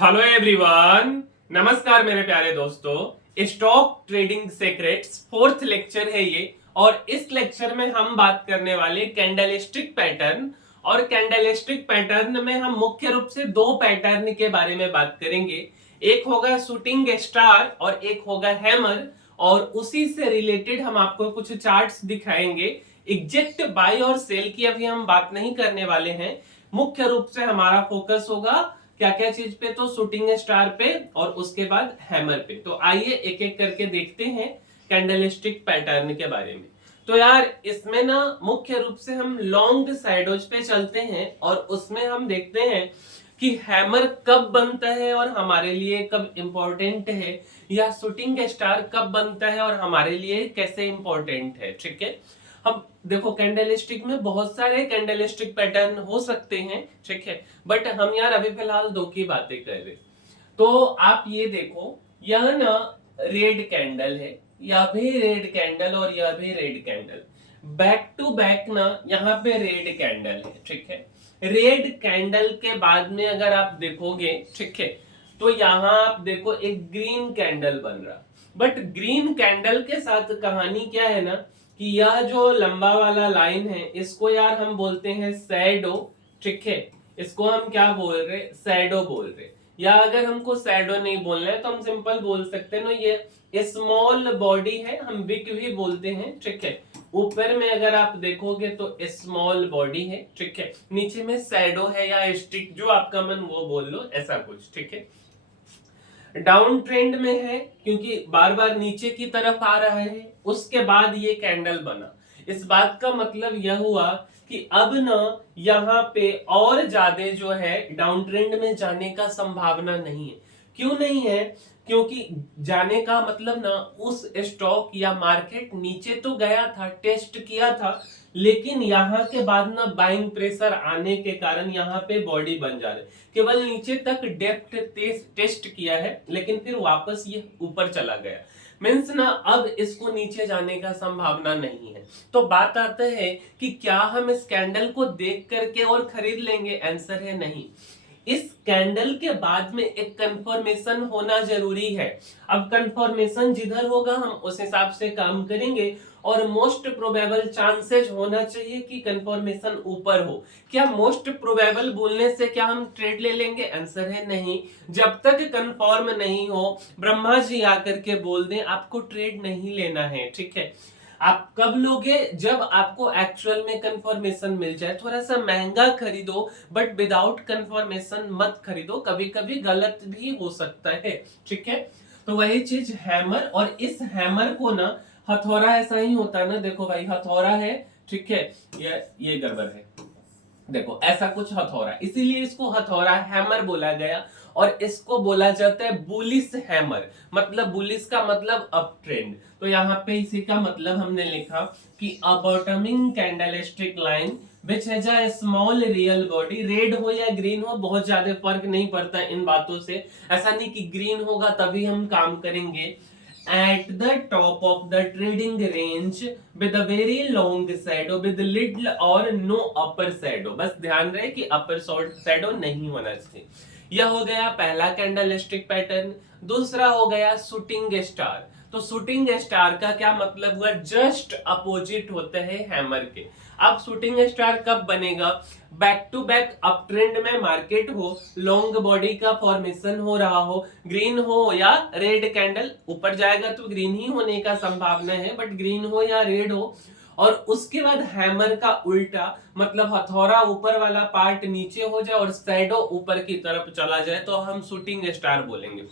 Hello everyone, नमस्कार मेरे प्यारे दोस्तों। Stock trading secrets fourth lecture है ये। और इस लेक्चर में हम बात करने वाले कैंडलस्टिक पैटर्न। और कैंडलस्टिक पैटर्न में हम मुख्य रूप से दो पैटर्न के बारे में बात करेंगे। एक होगा शूटिंग स्टार और एक होगा हैमर। और उसी से रिलेटेड हम आपको कुछ चार्ट्स दिखाएंगे। एग्जैक्ट बाय और सेल की अभी हम बात नहीं करने वाले हैं। मुख्य रूप से हमारा फोकस होगा क्या क्या चीज पे, तो शूटिंग स्टार पे और उसके बाद हैमर पे। तो आइए एक एक करके देखते हैं कैंडलस्टिक पैटर्न के बारे में। तो यार इसमें ना मुख्य रूप से हम लॉन्ग साइडोज पे चलते हैं और उसमें हम देखते हैं कि हैमर कब बनता है और हमारे लिए कब इंपॉर्टेंट है, या शूटिंग स्टार कब बनता है और हमारे लिए कैसे इंपॉर्टेंट है। ठीक है, हम देखो कैंडलस्टिक में बहुत सारे कैंडलस्टिक पैटर्न हो सकते हैं, ठीक है, बट हम यार अभी फिलहाल दो की बातें कर रहे। तो आप ये देखो, यह ना रेड कैंडल है, यह भी रेड कैंडल और यह भी red candle, back to back ना यहाँ पे रेड कैंडल है। ठीक है, रेड कैंडल के बाद में अगर आप देखोगे, ठीक है, तो यहाँ आप देखो एक ग्रीन कैंडल बन रहा। बट ग्रीन कैंडल के साथ कहानी क्या है ना, कि यह जो लंबा वाला लाइन है इसको यार हम बोलते हैं सैडो। ठीक है, इसको हम क्या बोल रहे, सैडो बोल रहे। या अगर हमको सैडो नहीं बोलना है तो हम सिंपल बोल सकते हैं ना, ये स्मॉल बॉडी है, हम विक भी बोलते हैं। ठीक है, ऊपर में अगर आप देखोगे तो स्मॉल बॉडी है, ठीक है, नीचे में सैडो है या स्टिक, जो आपका मन वो बोल लो, ऐसा कुछ। ठीक है, डाउन ट्रेंड में है क्योंकि बार बार नीचे की तरफ आ रहा है, उसके बाद ये कैंडल बना। इस बात का मतलब यह हुआ कि अब ना यहाँ पे और ज्यादा जो है डाउन ट्रेंड में जाने का संभावना नहीं है। क्यों नहीं है? क्योंकि जाने का मतलब ना उस स्टॉक या मार्केट नीचे तो गया था, टेस्ट किया था, लेकिन यहाँ के बाद ना बाइंग प्रेशर आने के कारण यहाँ पे बॉडी बन जा रही। केवल नीचे तक डेप्थ टेस्ट किया है, लेकिन फिर वापस ये ऊपर चला गया। मीन्स ना अब इसको नीचे जाने का संभावना नहीं है। तो बात आता है कि क्या हम इस कैंडल को देख करके और खरीद लेंगे? आंसर है नहीं। इस कैंडल के बाद में एक कंफर्मेशन होना जरूरी है। अब कंफर्मेशन जिधर होगा हम उस हिसाब से काम करेंगे, और मोस्ट प्रोबेबल चांसेस होना चाहिए कि कंफर्मेशन ऊपर हो। क्या मोस्ट प्रोबेबल बोलने से क्या हम ट्रेड ले लेंगे? आंसर है नहीं। जब तक कंफर्म नहीं हो, ब्रह्मा जी आकर के बोल दें आपको ट्रेड नहीं लेना है। ठीक है, आप कब लोगे? जब आपको एक्चुअल में कंफर्मेशन मिल जाए। थोड़ा सा महंगा खरीदो, बट विदाउट कंफर्मेशन मत खरीदो, कभी कभी गलत भी हो सकता है। ठीक है, तो वही चीज हैमर। और इस हैमर को ना हथौड़ा ऐसा ही होता है ना, देखो भाई हथौड़ा है, ठीक है, ये गड़बड़ है, देखो ऐसा कुछ हथौड़ा, इसीलिए इसको हथौड़ा हैमर बोला गया। और इसको बोला जाता है बुलिश हैमर। मतलब बुलिश का मतलब अप ट्रेंड। तो यहाँ पे इसी का मतलब हमने लिखा कि a bottoming candlestick line which has a small real body. Red हो या ग्रीन हो, बहुत ज्यादा फर्क नहीं पड़ता इन बातों से। ऐसा नहीं कि ग्रीन होगा तभी हम काम करेंगे। At the top of the trading range with a very long shadow with little or no upper shadow। बस ध्यान रहे कि upper shadow नहीं होना चाहिए। यह हो गया पहला कैंडलस्टिक पैटर्न। दूसरा हो गया शूटिंग स्टार। तो शूटिंग स्टार का क्या मतलब हुआ? जस्ट अपोजिट होता है हैमर के। अब शूटिंग स्टार कब बनेगा? Back to back up trend में मार्केट हो, लॉन्ग बॉडी का फॉर्मेशन हो रहा हो, ग्रीन हो या रेड कैंडल, ऊपर जाएगा तो ग्रीन ही होने का संभावना है, बट ग्रीन हो या रेड हो। और उसके बाद हैमर का उल्टा, मतलब हथौड़ा ऊपर वाला पार्ट नीचे हो जाए और शैडो ऊपर की तरफ चला जाए, तो हम शूटिंग स्टार बोलेंगे।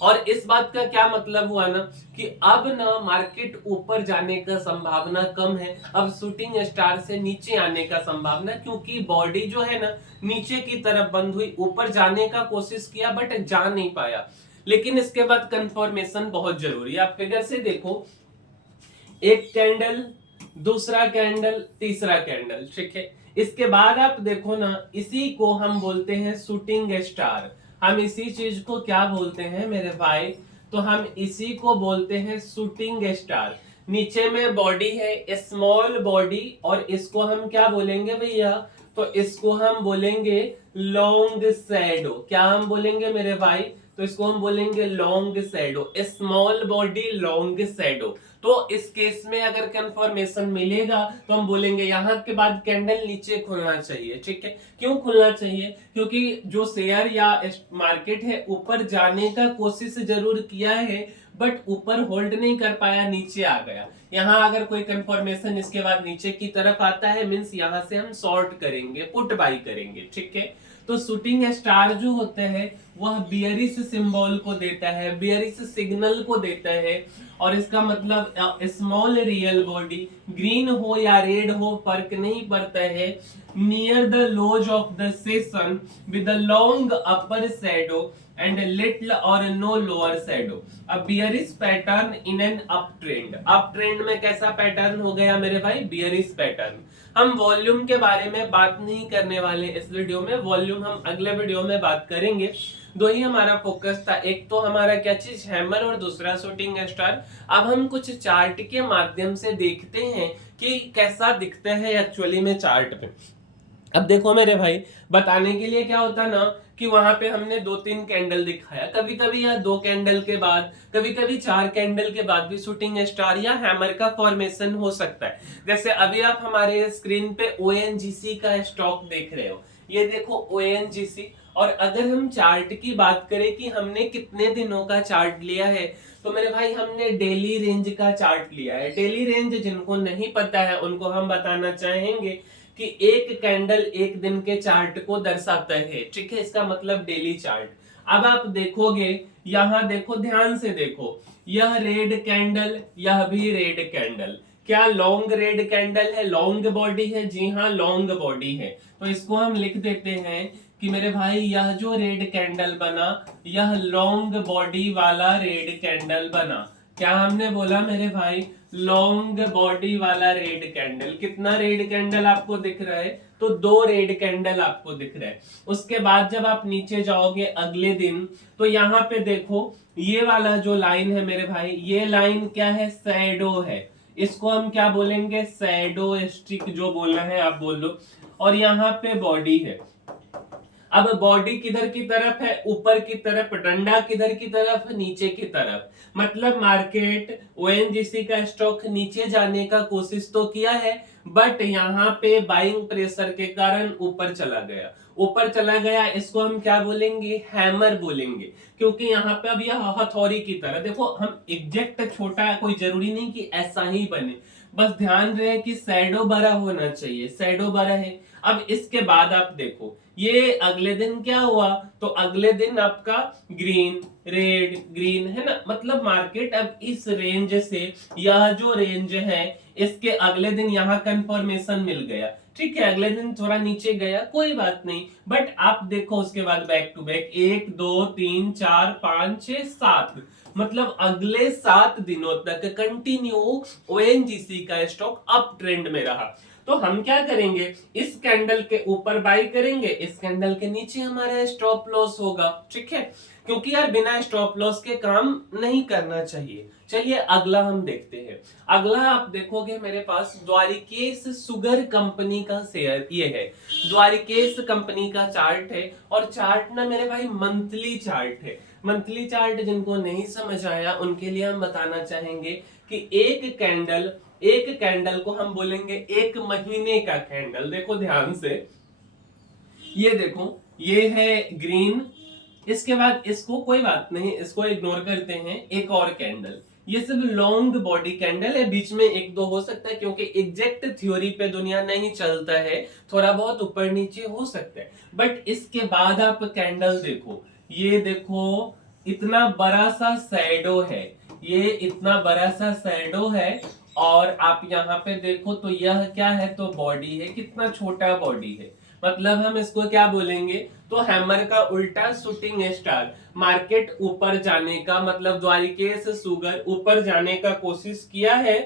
और इस बात का क्या मतलब हुआ ना, कि अब ना मार्केट ऊपर जाने का संभावना कम है, अब शूटिंग स्टार से नीचे आने का संभावना, क्योंकि बॉडी जो है ना नीचे की तरफ बंद हुई, ऊपर जाने का कोशिश किया बट जा नहीं पाया। लेकिन इसके बाद कंफर्मेशन बहुत जरूरी है। आप फिगर से देखो, एक कैंडल, दूसरा कैंडल, तीसरा कैंडल, ठीक है, इसके बाद आप देखो ना, इसी को हम बोलते हैं शूटिंग स्टार। हम इसी चीज को क्या बोलते हैं मेरे भाई? तो हम इसी को बोलते हैं शूटिंग स्टार। नीचे में बॉडी है, स्मॉल बॉडी, और इसको हम क्या बोलेंगे भैया? तो इसको हम बोलेंगे लॉन्ग शैडो। क्या हम बोलेंगे मेरे भाई? तो इसको हम बोलेंगे long shadow, small body long shadow. तो इस केस में अगर कंफर्मेशन मिलेगा तो हम बोलेंगे यहाँ के बाद कैंडल नीचे खुलना चाहिए। ठीक है, क्यों खुलना चाहिए? क्योंकि जो शेयर या मार्केट है ऊपर जाने का कोशिश जरूर किया है, बट ऊपर होल्ड नहीं कर पाया, नीचे आ गया। यहाँ अगर कोई कंफर्मेशन इसके बाद नीचे की तरफ आता है, मींस यहाँ से हम शॉर्ट करेंगे, पुट बाई करेंगे। ठीक है, तो शूटिंग स्टार जो होते हैं वह बियरिश सिंबल को देता है, बियरिश सिग्नल को देता है। और इसका मतलब स्मॉल रियल बॉडी, ग्रीन हो या रेड हो फर्क नहीं पड़ता है, near the close of the session with the long upper shadow and little or no lower shadow, a bearish pattern in an uptrend. Up trend में कैसा pattern हो गया मेरे भाई? Bearish pattern. हम वॉल्यूम के बारे में बात नहीं करने वाले इस वीडियो में, वॉल्यूम हम अगले वीडियो में बात करेंगे। दो ही हमारा फोकस था, एक तो हमारा क्या चीज हैमर और दूसरा शूटिंग स्टार। अब हम कुछ चार्ट के माध्यम से देखते हैं कि कैसा दिखता है एक्चुअली में चार्ट पे। अब देखो मेरे भाई, बताने के लिए क्या होता ना कि वहां पे हमने 2-3 कैंडल दिखाया, कभी कभी या 2 कैंडल के बाद, कभी कभी 4 कैंडल के बाद भी शूटिंग स्टार या हैमर का फॉर्मेशन हो सकता है। जैसे अभी आप हमारे स्क्रीन पे ओएनजीसी का स्टॉक देख रहे हो, ये देखो ओएनजीसी। और अगर हम चार्ट की बात करें कि हमने कितने दिनों का चार्ट लिया है, तो मेरे भाई हमने डेली रेंज का चार्ट लिया है। डेली रेंज जिनको नहीं पता है उनको हम बताना चाहेंगे कि एक कैंडल एक दिन के चार्ट को दर्शाता है। ठीक है, इसका मतलब डेली चार्ट। अब आप देखोगे, यहां देखो, ध्यान से देखो, यह रेड कैंडल, यह भी रेड कैंडल। क्या लॉन्ग रेड कैंडल है? लॉन्ग बॉडी है? जी हाँ, लॉन्ग बॉडी है। तो इसको हम लिख देते हैं कि मेरे भाई यह जो रेड कैंडल बना, यह लॉन्ग बॉडी वाला रेड कैंडल बना। क्या हमने बोला मेरे भाई? लॉन्ग बॉडी वाला रेड कैंडल। कितना रेड कैंडल आपको दिख रहा है? तो 2 रेड कैंडल आपको दिख रहा है। उसके बाद जब आप नीचे जाओगे अगले दिन, तो यहाँ पे देखो, ये वाला जो लाइन है मेरे भाई, ये लाइन क्या है? शैडो है। इसको हम क्या बोलेंगे? शैडो स्टिक जो बोलना है आप बोल लो। और यहाँ पे बॉडी है। अब बॉडी किधर की तरफ है? ऊपर की तरफ। डंडा किधर की तरफ? नीचे की तरफ। मतलब मार्केट ओएनजीसी का स्टॉक नीचे जाने का कोशिश तो किया है, बट यहाँ पे बाइंग प्रेशर के कारण ऊपर चला गया। ऊपर चला गया, इसको हम क्या बोलेंगे? हैमर बोलेंगे। क्योंकि यहाँ पे अब यह हथौड़ी की तरह, देखो हम एग्जैक्ट छोटा, कोई जरूरी नहीं कि ऐसा ही बने, बस ध्यान रहे कि शैडो बड़ा होना चाहिए। शैडो बड़ा है। अब इसके बाद आप देखो, ये अगले दिन क्या हुआ? तो अगले दिन आपका ग्रीन रेड ग्रीन है ना, मतलब मार्केट अब इस रेंज से, यह जो रेंज है इसके अगले दिन यहाँ कंफर्मेशन मिल गया। ठीक है, अगले दिन थोड़ा नीचे गया, कोई बात नहीं, बट आप देखो उसके बाद बैक टू बैक 1 2 3 4 5 6 7, मतलब अगले 7 दिनों तक कंटिन्यू ओएनजीसी का स्टॉक अप ट्रेंड में रहा। तो हम क्या करेंगे? इस कैंडल के ऊपर बाई करेंगे, इस कैंडल के नीचे हमारा स्टॉप लॉस होगा। ठीक है, क्योंकि यार बिना स्टॉप लॉस के काम नहीं करना चाहिए। चलिए अगला हम देखते हैं। अगला आप देखोगे मेरे पास द्वारिकेश शुगर कंपनी का शेयर ये है। द्वारिकेश कंपनी का चार्ट है, और चार्ट ना मेरे भाई मंथली चार्ट है। मंथली चार्ट जिनको नहीं समझ आया उनके लिए हम बताना चाहेंगे कि एक कैंडल को हम बोलेंगे 1 महीने का कैंडल। देखो ध्यान से, ये देखो, ये है ग्रीन। इसके बाद इसको कोई बात नहीं, इसको इग्नोर करते हैं। एक और कैंडल, ये सब लॉन्ग बॉडी कैंडल है, बीच में 1-2 हो सकता है क्योंकि एग्जैक्ट थ्योरी पे दुनिया नहीं चलता है, थोड़ा बहुत ऊपर नीचे हो सकता है। बट इसके बाद आप कैंडल देखो, ये देखो इतना बड़ा सा शैडो है, ये इतना बड़ा सा शैडो है। और आप यहाँ पे देखो तो यह क्या है? तो बॉडी है, कितना छोटा बॉडी है। मतलब हम इसको क्या बोलेंगे? तो हैमर का उल्टा शूटिंग स्टार। मार्केट ऊपर जाने का मतलब द्वारिकेश शुगर ऊपर जाने का कोशिश किया है,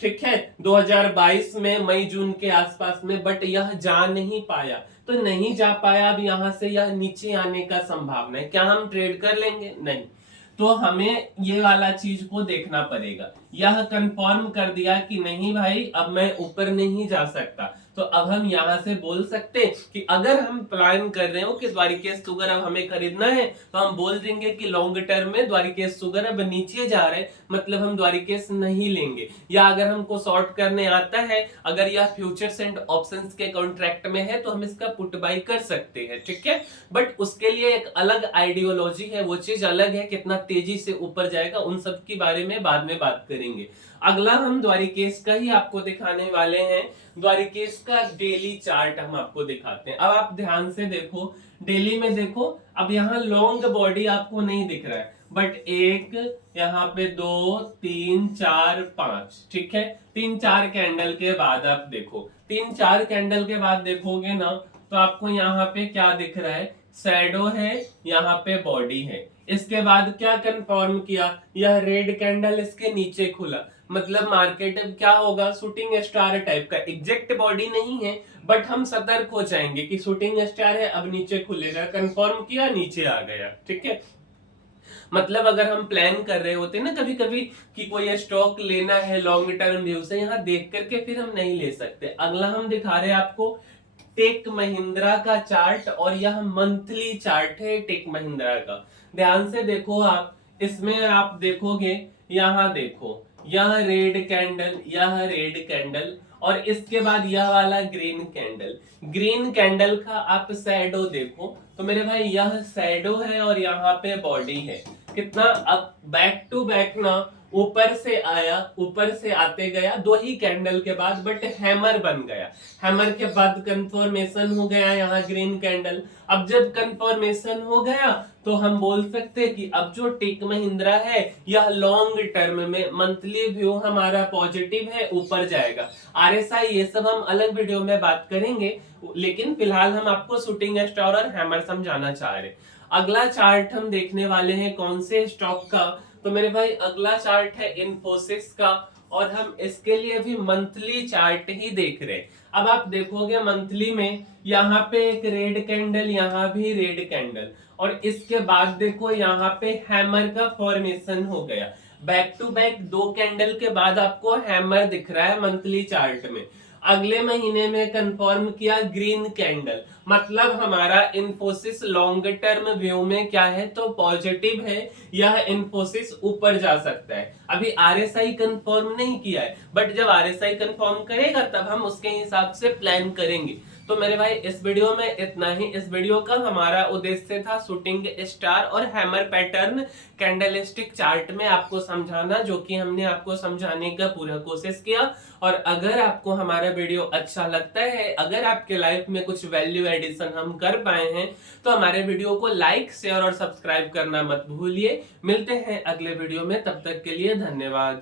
ठीक है, 2022 में मई जून के आसपास में, बट यह जा नहीं पाया। तो नहीं जा पाया, अब यहां से यह नीचे आने का संभावना है। क्या हम ट्रेड कर लेंगे? नहीं। तो हमें ये वाला चीज को देखना पड़ेगा। यह कंफर्म कर दिया कि नहीं भाई अब मैं ऊपर नहीं जा सकता, तो अब हम यहाँ से बोल सकते हैं कि अगर हम प्लान कर रहे हो कि द्वारिकेश शुगर अब हमें खरीदना है, तो हम बोल देंगे कि लॉन्ग टर्म में द्वारिकेश शुगर अब नीचे जा रहे, मतलब हम द्वारिकेश नहीं लेंगे। या अगर हमको शॉर्ट करने आता है, अगर यह फ्यूचर्स एंड ऑप्शंस के कॉन्ट्रैक्ट में है, तो हम इसका पुट बाई कर सकते हैं, ठीक है। बट उसके लिए एक अलग आइडियोलॉजी है, वो चीज अलग है, कितना तेजी से ऊपर जाएगा उन सब के बारे में बाद में बात करेंगे। अगला हम द्वारिकेश का ही आपको दिखाने वाले हैं। द्वारिकेश का डेली चार्ट हम आपको दिखाते हैं। अब आप ध्यान से देखो, डेली में देखो, अब यहाँ लॉन्ग बॉडी आपको नहीं दिख रहा है, बट एक, यहाँ पे 2 3 4 5, ठीक है। 3-4 कैंडल के बाद आप देखो, 3-4 कैंडल के बाद देखोगे ना, तो आपको यहाँ पे क्या दिख रहा है, शैडो है, यहाँ पे बॉडी है। इसके बाद क्या कंफर्म किया, यह रेड कैंडल इसके नीचे खुला, मतलब मार्केट अब क्या होगा, शूटिंग स्टार टाइप का। एग्जैक्ट बॉडी नहीं है, बट हम सतर्क हो जाएंगे कि शूटिंग स्टार है, अब नीचे खुलेगा, कंफर्म किया, नीचे आ गया, ठीक है। मतलब अगर हम प्लान कर रहे होते ना कभी कभी कि कोई स्टॉक लेना है लॉन्ग टर्म व्यू से, यहाँ देख करके फिर हम नहीं ले सकते। अगला हम दिखा रहे हैं आपको टेक महिंद्रा का चार्ट, और यह मंथली चार्ट है टेक महिंद्रा का। ध्यान से देखो आप, इसमें आप देखोगे, यहाँ देखो, यह रेड कैंडल, यह रेड कैंडल, और इसके बाद यह वाला ग्रीन कैंडल। ग्रीन कैंडल का आप शैडो देखो, तो मेरे भाई यह शैडो है और यहाँ पे बॉडी है। कितना, अब बैक टू बैक ना, ऊपर से आया, ऊपर से आते गया 2 ही कैंडल के बाद, बट हैमर बन गया। हैमर के बाद कंफर्मेशन हो गया यहाँ ग्रीन कैंडल। अब जब कंफर्मेशन हो गया, तो हम बोल सकते हैं कि अब जो टेक महिंद्रा है, यह लॉन्ग टर्म में मंथली व्यू हमारा पॉजिटिव है, ऊपर जाएगा। आरएसआई ये सब हम अलग वीडियो में बात करेंगे, लेकिन फिलहाल हम आपको शूटिंग स्टार और हैमर समझाना चाह रहे। अगला चार्ट हम देखने वाले हैं कौन से स्टॉक का, तो मेरे भाई अगला चार्ट है इन्फोसिस का, और हम इसके लिए भी मंथली चार्ट ही देख रहे हैं। अब आप देखोगे मंथली में, यहाँ पे एक रेड कैंडल, यहाँ भी रेड कैंडल, और इसके बाद देखो यहाँ पे हैमर का फॉर्मेशन हो गया। बैक टू बैक 2 कैंडल के बाद आपको हैमर दिख रहा है मंथली चार्ट में। अगले महीने में कंफर्म किया ग्रीन कैंडल, मतलब हमारा इन्फोसिस लॉन्ग टर्म व्यू में क्या है, तो पॉजिटिव है, यह इन्फोसिस ऊपर जा सकता है। अभी आरएसआई कंफर्म नहीं किया है, बट जब आरएसआई कंफर्म करेगा तब हम उसके हिसाब से प्लान करेंगे। तो मेरे भाई इस वीडियो में इतना ही। इस वीडियो का हमारा उद्देश्य था शूटिंग स्टार और हैमर पैटर्न कैंडलस्टिक चार्ट में आपको समझाना, जो कि हमने आपको समझाने का पूरा कोशिश किया। और अगर आपको हमारा वीडियो अच्छा लगता है, अगर आपके लाइफ में कुछ वैल्यू एडिशन हम कर पाए हैं, तो हमारे वीडियो को लाइक, शेयर और सब्सक्राइब करना मत भूलिए। मिलते हैं अगले वीडियो में, तब तक के लिए धन्यवाद।